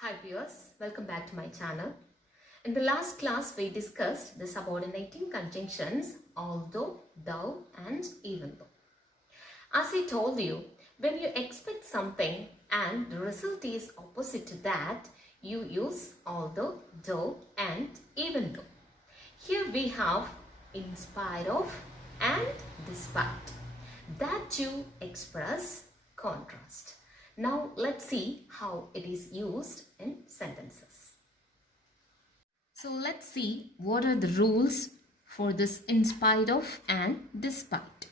Hi viewers, welcome back to my channel. In the last class we discussed the subordinating conjunctions although, though and even though. As I told you, when you expect something and the result is opposite to that, you use although, though and even though. Here we have in spite of and despite that to express contrast. Now let's see how it is used in sentences. So let's see what are the rules for this in spite of and despite.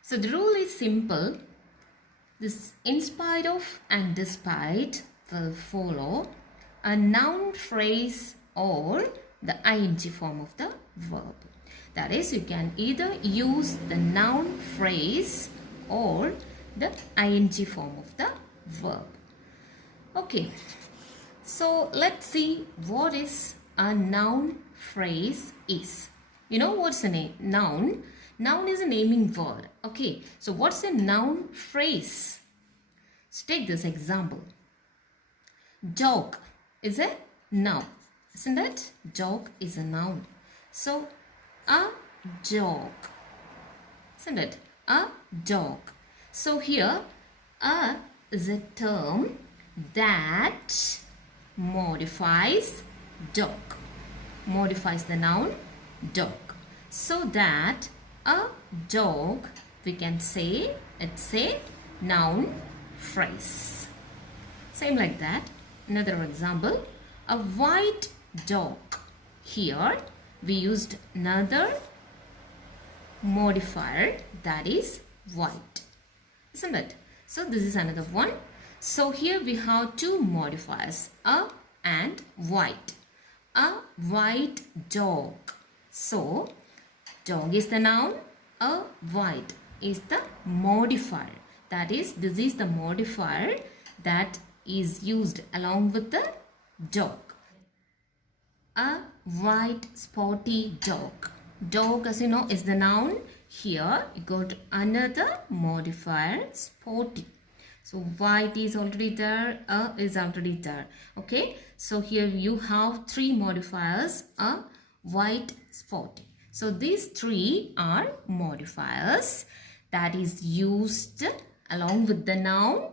So the rule is simple. This in spite of and despite will follow a noun phrase or the ing form of the verb. That is, you can either use the noun phrase or the ing form of the verb. Okay, so let's see what is a noun phrase is. You know what's a noun? Noun is a naming word. Okay, so what's a noun phrase? Let's take this example. Dog is a noun, isn't it? Dog is a noun. So a dog, isn't it? A dog. So here a is a term that modifies dog, modifies the noun dog. So that a dog, we can say it's a noun phrase. Same like that. Another example, a white dog. Here we used another modifier, that is white, isn't it? So this is another one. So here we have two modifiers, a and white. A white dog. So dog is the noun, a white is the modifier. That is, this is the modifier that is used along with the dog. A white spotty dog. Dog, as you know, is the noun. Here you got another modifier, spotty. So white is already there, a is already there. Okay, so here you have three modifiers, a, white, spotty. So these three are modifiers that is used along with the noun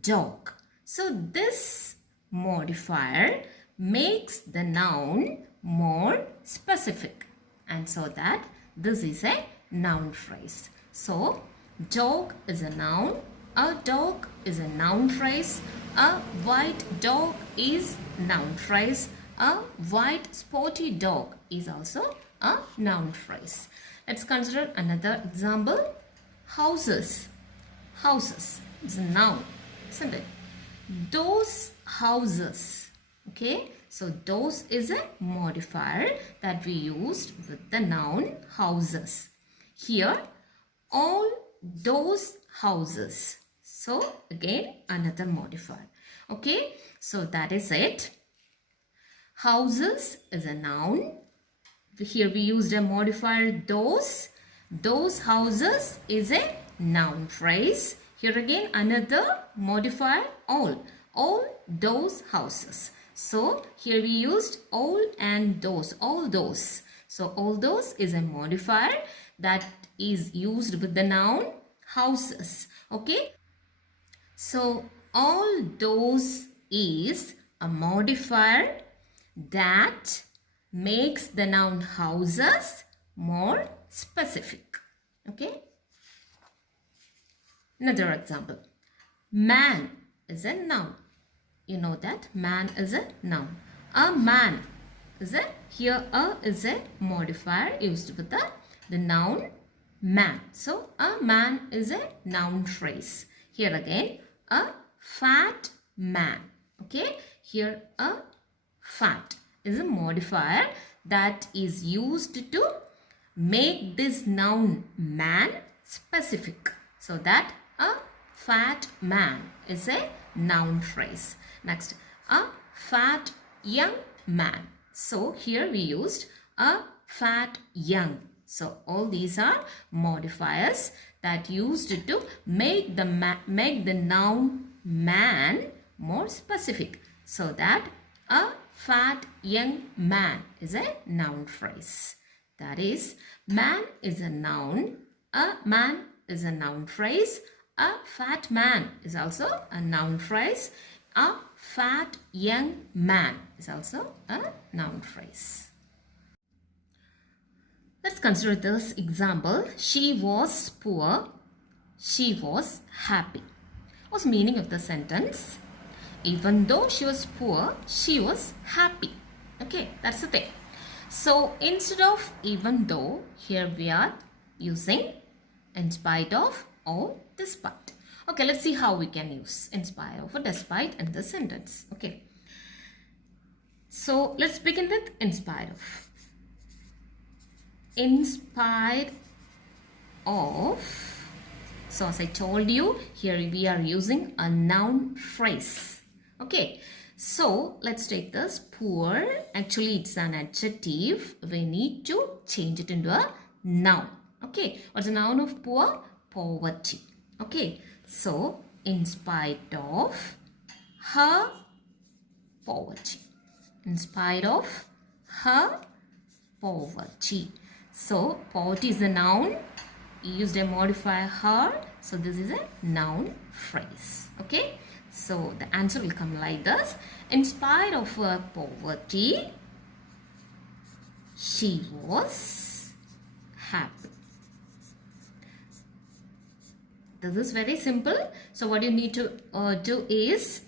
dog. So this modifier makes the noun more specific, and so that this is a noun phrase. So dog is a noun, a dog is a noun phrase, a white dog is noun phrase, a white spotty dog is also a noun phrase. Let's consider another example. Houses. Houses is a noun, isn't it? Those houses. Okay, so those is a modifier that we used with the noun houses. Here, all those houses. So again, another modifier. Okay, so that is it. Houses is a noun. Here we used a modifier those. Those houses is a noun phrase. Here again another modifier all. All those houses. So here we used all and those. All those. So all those is a modifier that is used with the noun houses. Okay. So all those is a modifier that makes the noun houses more specific. Okay. Another example. Man is a noun. You know that man is a noun. A man is a, here a is a modifier used with the noun man. So a man is a noun phrase. Here again a fat man. Okay. Here a fat is a modifier that is used to make this noun man specific. So that a fat man is a noun phrase. Next, a fat young man. So here we used a fat young. So all these are modifiers that used to make the noun man more specific, so that a fat young man is a noun phrase. That is, man is a noun, a man is a noun phrase, a fat man is also a noun phrase, a fat young man is also a noun phrase. Let's consider this example. She was poor, she was happy. What's the meaning of the sentence? Even though she was poor, she was happy. Okay, that's the thing. So instead of even though, here we are using in spite of or despite. Okay, let's see how we can use in spite of or despite in this sentence. Okay. So let's begin with in spite of. In spite of. So as I told you, here we are using a noun phrase. Okay. So let's take this poor. Actually, it's an adjective. We need to change it into a noun. Okay. What's the noun of poor? Poverty. Okay. So in spite of her poverty. In spite of her poverty. So poverty is a noun. Used a modifier her. So this is a noun phrase. Okay. So the answer will come like this. In spite of her poverty, she was happy. This is very simple. So what you need to do is,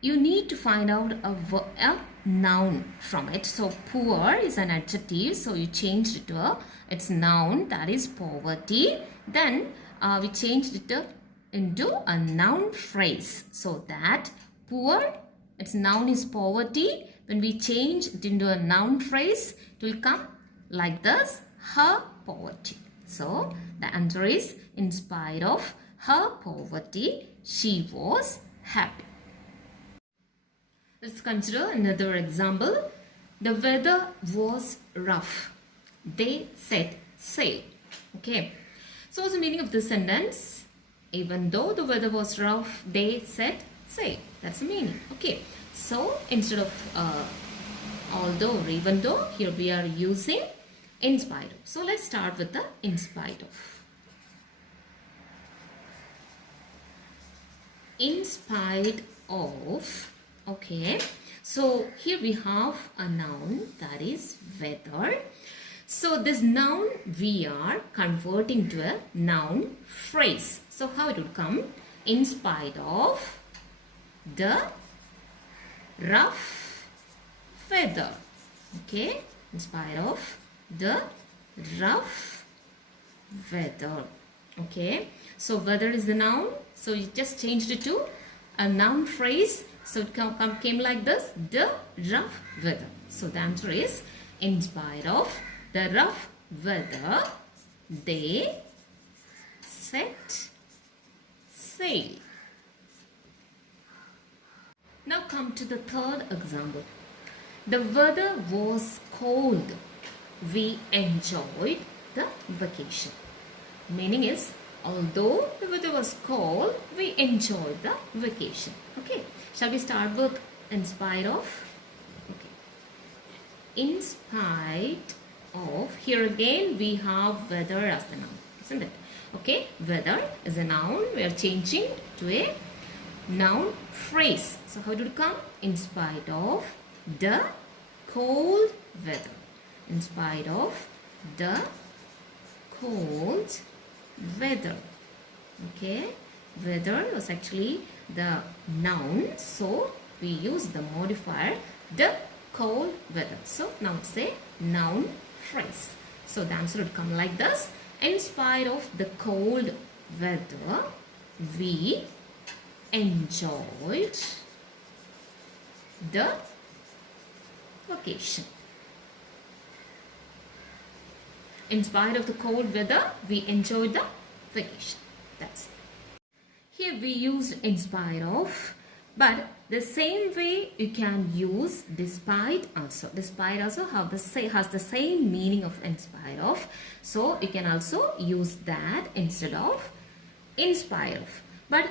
you need to find out a noun from it. So poor is an adjective. So you changed it to its noun, that is poverty. Then we changed it into a noun phrase, so that poor, its noun is poverty. When we change it into a noun phrase, it will come like this, her poverty. So the answer is, in spite of her poverty, she was happy. Let's consider another example. The weather was rough. They set sail. Okay. So what's the meaning of this sentence? Even though the weather was rough, they set sail. That's the meaning. Okay. So instead of although or even though, here we are using in spite of. So let's start with the in spite of. In spite of. Okay. So here we have a noun, that is weather. So this noun we are converting to a noun phrase. So how it would come? In spite of the rough weather. Okay. In spite of the rough weather. Okay. So weather is the noun. So you just changed it to a noun phrase. So it came like this, the rough weather. So the answer is, in spite of the rough weather, they set sail. Now come to the third example. The weather was cold. We enjoyed the vacation. Meaning is, although the weather was cold, we enjoyed the vacation. Okay. Shall we start with in spite of? Okay. In spite of, here again we have weather as the noun, isn't it? Okay. Weather is a noun. We are changing to a noun phrase. So how did it come? In spite of the cold weather. In spite of the cold weather. Okay. Weather was actually the noun. So we use the modifier the cold weather. So now it's a noun phrase. So the answer would come like this. In spite of the cold weather, we enjoyed the vacation. In spite of the cold weather, we enjoyed the vacation. That's it. Here we use in spite of, but the same way you can use despite also. Despite also has the same meaning of in spite of. So you can also use that instead of in spite of. But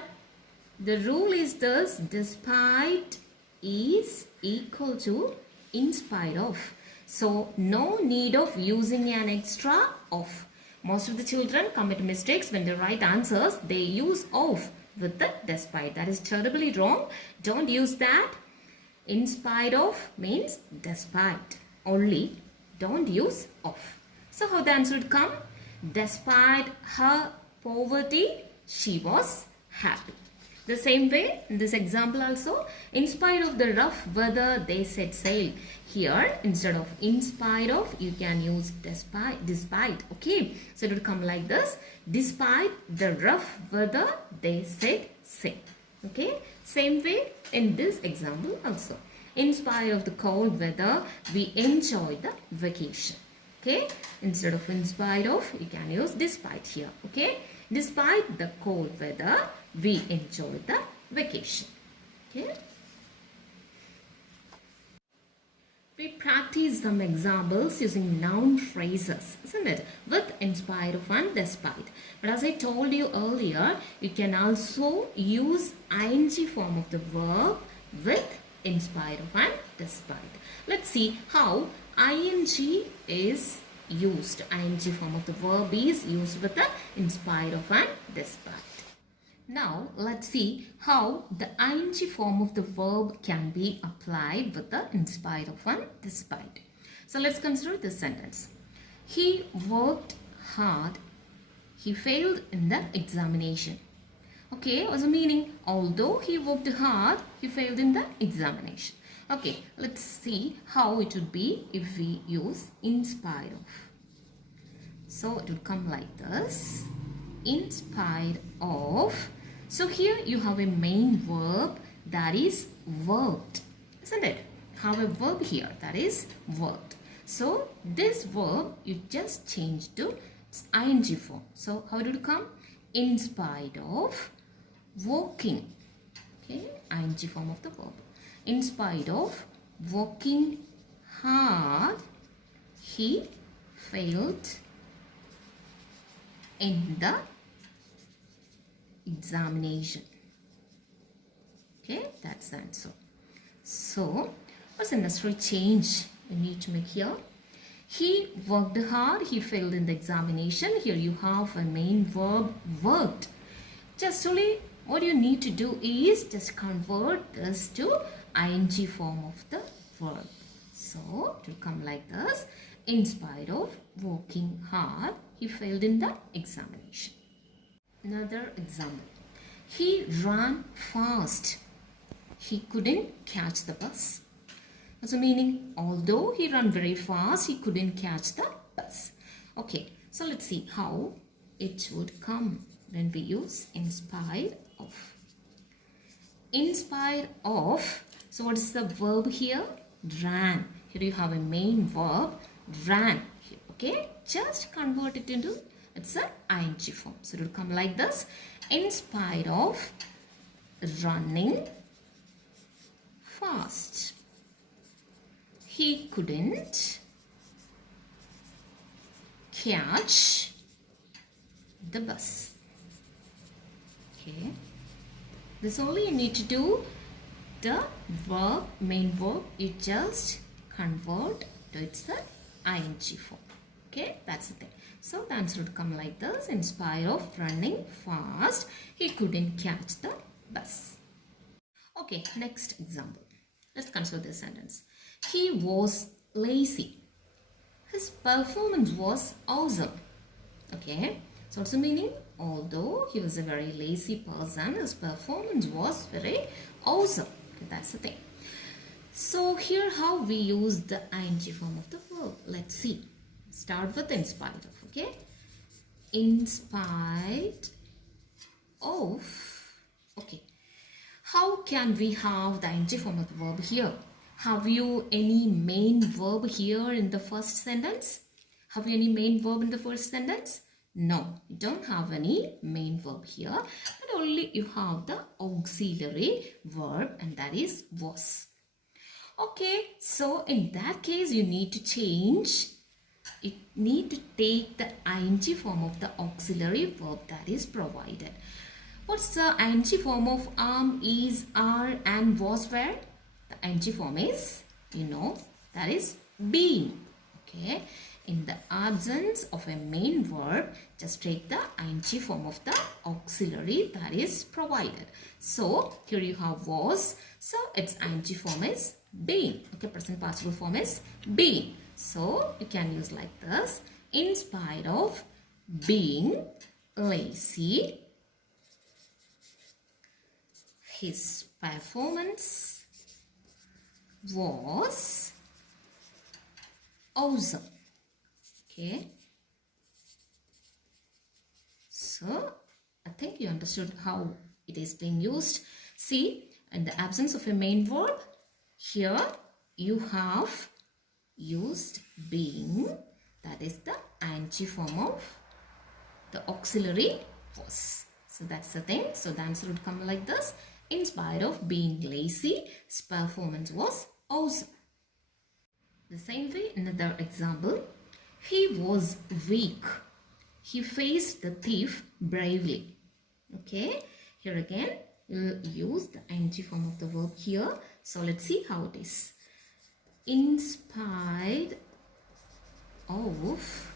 The rule is this: despite is equal to in spite of. So no need of using an extra of. Most of the children commit mistakes when they write answers. They use of with the despite. That is terribly wrong. Don't use that. In spite of means despite only. Don't use of. So how the answer would come? Despite her poverty, she was happy. The same way in this example also, in spite of the rough weather, they set sail. Here, instead of in spite of, you can use despite. Okay, so it would come like this: despite the rough weather, they set sail. Okay, same way in this example also. In spite of the cold weather, we enjoy the vacation. Okay, instead of in spite of, you can use despite here. Okay, despite the cold weather, we enjoy the vacation. Okay, we practice some examples using noun phrases, isn't it, with in spite of and despite. But as I told you earlier, you can also use ing form of the verb with in spite of and despite. Let's see how ing is used. Ing form of the verb is used with the in spite of and despite. Now let's see how the ing form of the verb can be applied with the in spite of and despite. So let's consider this sentence. He worked hard. He failed in the examination. Okay, what's the meaning? Although he worked hard, he failed in the examination. Okay, let's see how it would be if we use in spite of. So it would come like this: in spite of. So here you have a main verb, that is worked, isn't it? Have a verb here, that is worked. So this verb you just change to ing form. So how did it come? In spite of working. Okay, ing form of the verb. In spite of working hard, he failed in the examination. Okay, that's the answer. So what's the necessary change we need to make here? He worked hard, he failed in the examination. Here you have a main verb, worked. Just only what you need to do is just convert this to ing form of the verb. So it will come like this: in spite of working hard, he failed in the examination. Another example. He ran fast. He couldn't catch the bus. What's the meaning? Although he ran very fast, he couldn't catch the bus. Okay, so let's see how it would come when we use in spite of. In spite of, so what is the verb here? Ran. Here you have a main verb, ran. Okay, just convert it into, it's a ing form. So it will come like this: in spite of running fast, he couldn't catch the bus. Okay, this only you need to do. The verb, main verb, you just convert to its the ing form. Okay, that's the thing. So the answer would come like this: in spite of running fast, he couldn't catch the bus. Okay, next example. Let's consider this sentence. He was lazy. His performance was awesome. Okay, so what's the meaning? Although he was a very lazy person, his performance was very awesome. Okay, that's the thing. So here how we use the ing form of the verb. Let's see. Start with in spite of. Okay, in spite of. Okay, how can we have the ing form of the verb here? Have you any main verb here in the first sentence? Have you any main verb in the first sentence? No, you don't have any main verb here, but only you have the auxiliary verb, and that is was. Okay, so in that case you need to change. You need to take the ing form of the auxiliary verb that is provided. What's the ing form of am, is, are and was, were? The ing form is, you know, that is being. Okay. In the absence of a main verb, just take the ing form of the auxiliary that is provided. So here you have was. So its ing form is being. Okay. Present participle form is being. So you can use like this. In spite of being lazy, his performance was awesome. Okay. So I think you understood how it is being used. See, in the absence of a main verb, here you have used being. That is the ing form of the auxiliary was. So that's the thing. So the answer would come like this. In spite of being lazy, his performance was awesome. The same way, another example. He was weak. He faced the thief bravely. Okay. Here again, we'll use the ing form of the verb here. So let's see how it is. In spite of,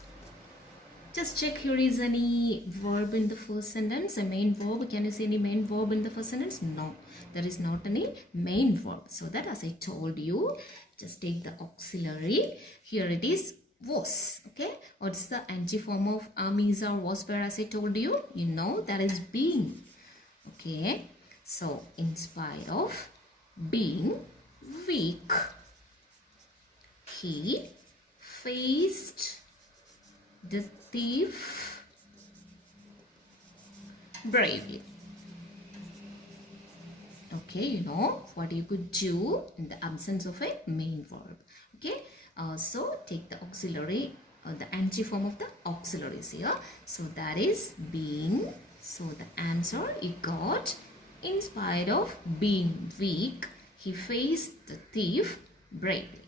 just check here is any verb in the first sentence, a main verb. Can you see any main verb in the first sentence? No, there is not any main verb. So that, as I told you, just take the auxiliary. Here it is was. Okay, what's the ing form of am, is, or was, were? As I told you, you know, that is being. Okay, so in spite of being weak, he faced the thief bravely. Okay, you know what you could do in the absence of a main verb. Okay, so take the auxiliary, the ing form of the auxiliaries here. So that is being. So the answer you got, in spite of being weak, he faced the thief bravely.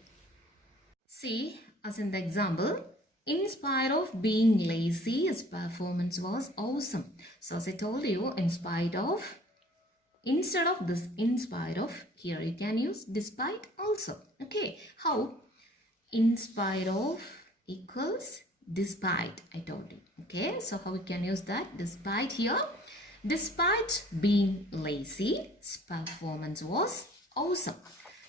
See, as in the example, in spite of being lazy, his performance was awesome. So as I told you, in spite of, instead of this in spite of, here you can use despite also. Okay, how? In spite of equals despite, I told you. Okay, so how we can use that? Despite here. Despite being lazy, his performance was awesome.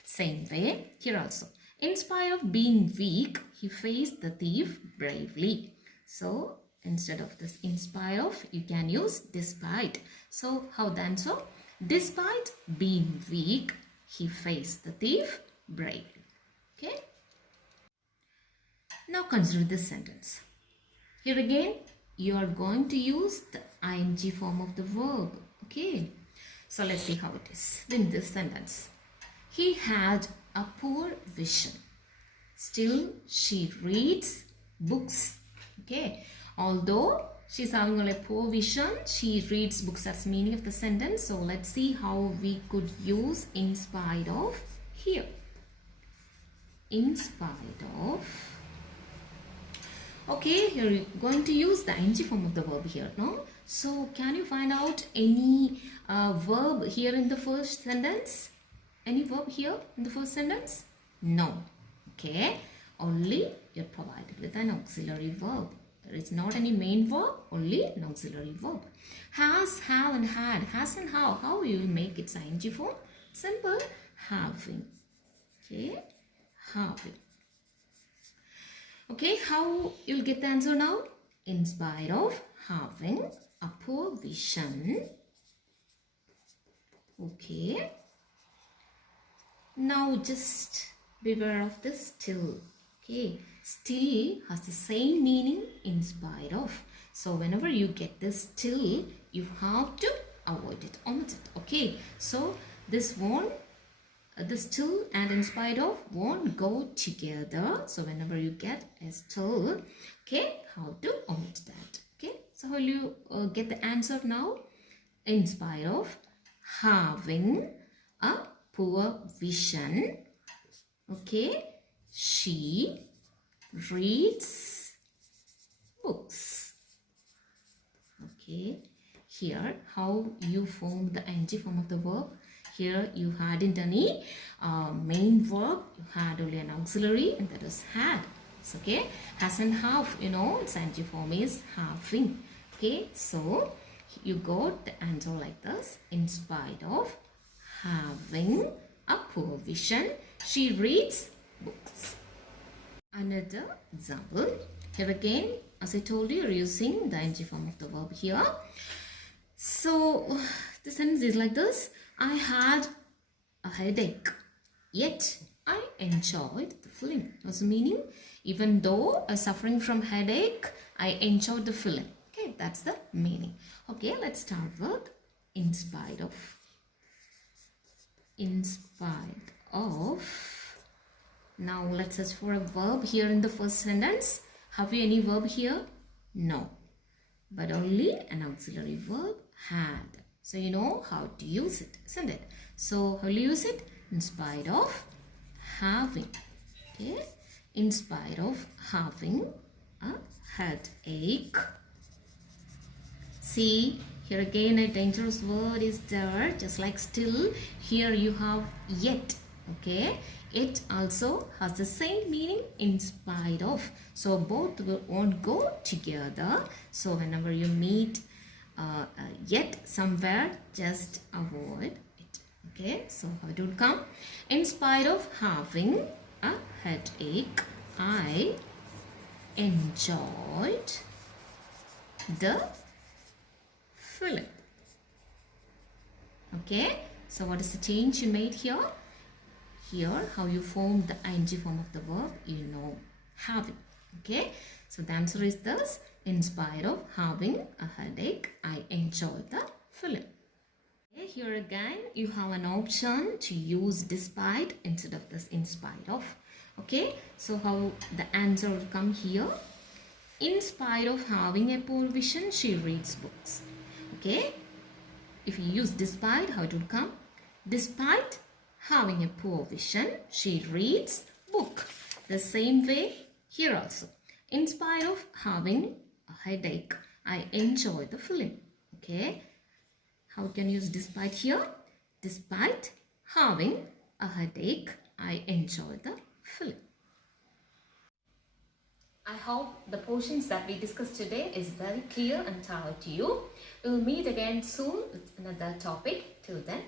Same way here also. In spite of being weak, he faced the thief bravely. So instead of this in spite of, you can use despite. So how the answer? Despite being weak, he faced the thief bravely. Okay. Now consider this sentence. Here again, you are going to use the ing form of the verb. Okay. So let's see how it is in this sentence. He had a poor vision. Still, she reads books. Okay. Although she's having only poor vision, she reads books. That's the meaning of the sentence. So let's see how we could use in spite of here. In spite of. Okay, here you're going to use the ing form of the verb here, no? So can you find out any verb here in the first sentence? Any verb here in the first sentence? No. Okay, only you're provided with an auxiliary verb. There is not any main verb, only an auxiliary verb. Has, have and had. Has and how. How you will make its ing form? Simple. Having. Okay, having. Okay, how you'll get the answer now? In spite of having a poor vision. Okay. Now just beware of this still. Okay, still has the same meaning in spite of. So whenever you get this still, you have to avoid it, omit it. Okay, so this won't, the still and in spite of won't go together. So whenever you get a still, okay, how to omit that. Okay, so how will you get the answer now? In spite of having a poor vision, okay, she reads books. Okay, here how you form the ing form of the verb. Here you hadn't any main verb, you had only an auxiliary, and that is had. So, okay, has and have, you know, its ing form is having. Okay, so you got the answer like this. In spite of having a poor vision, she reads books. Another example. Here again, as I told you, you're using the ing form of the verb here. So the sentence is like this. I had a headache, yet I enjoyed the film. What's the meaning? Even though I'm suffering from headache, I enjoyed the film. Okay, that's the meaning. Okay, let's start with in spite of. In spite of. Now let's search for a verb here in the first sentence. Have we any verb here? No, but only an auxiliary verb, had. So you know how to use it, isn't it? So how do you use it? In spite of having. Okay, in spite of having a headache. See, here again a dangerous word is there, just like still. Here you have yet. Okay, it also has the same meaning, in spite of. So both won't go together. So whenever you meet yet somewhere, just avoid it. Okay, so how it would come? In spite of having a headache, I enjoyed the film. Okay, so what is the change you made here? Here, how you form the ing form of the verb, you know, having. Okay, so the answer is this. In spite of having a headache, I enjoyed the film. Okay, here again, you have an option to use despite instead of this in spite of. Okay, so how the answer will come here? In spite of having a poor vision, she reads books. Okay, if you use despite, how it would come? Despite having a poor vision, she reads book. The same way here also. In spite of having a headache, I enjoy the film. Okay, how can you use despite here? Despite having a headache, I enjoy the film. I hope the portions that we discussed today is very clear and thorough to you. We will meet again soon with another topic. Till then,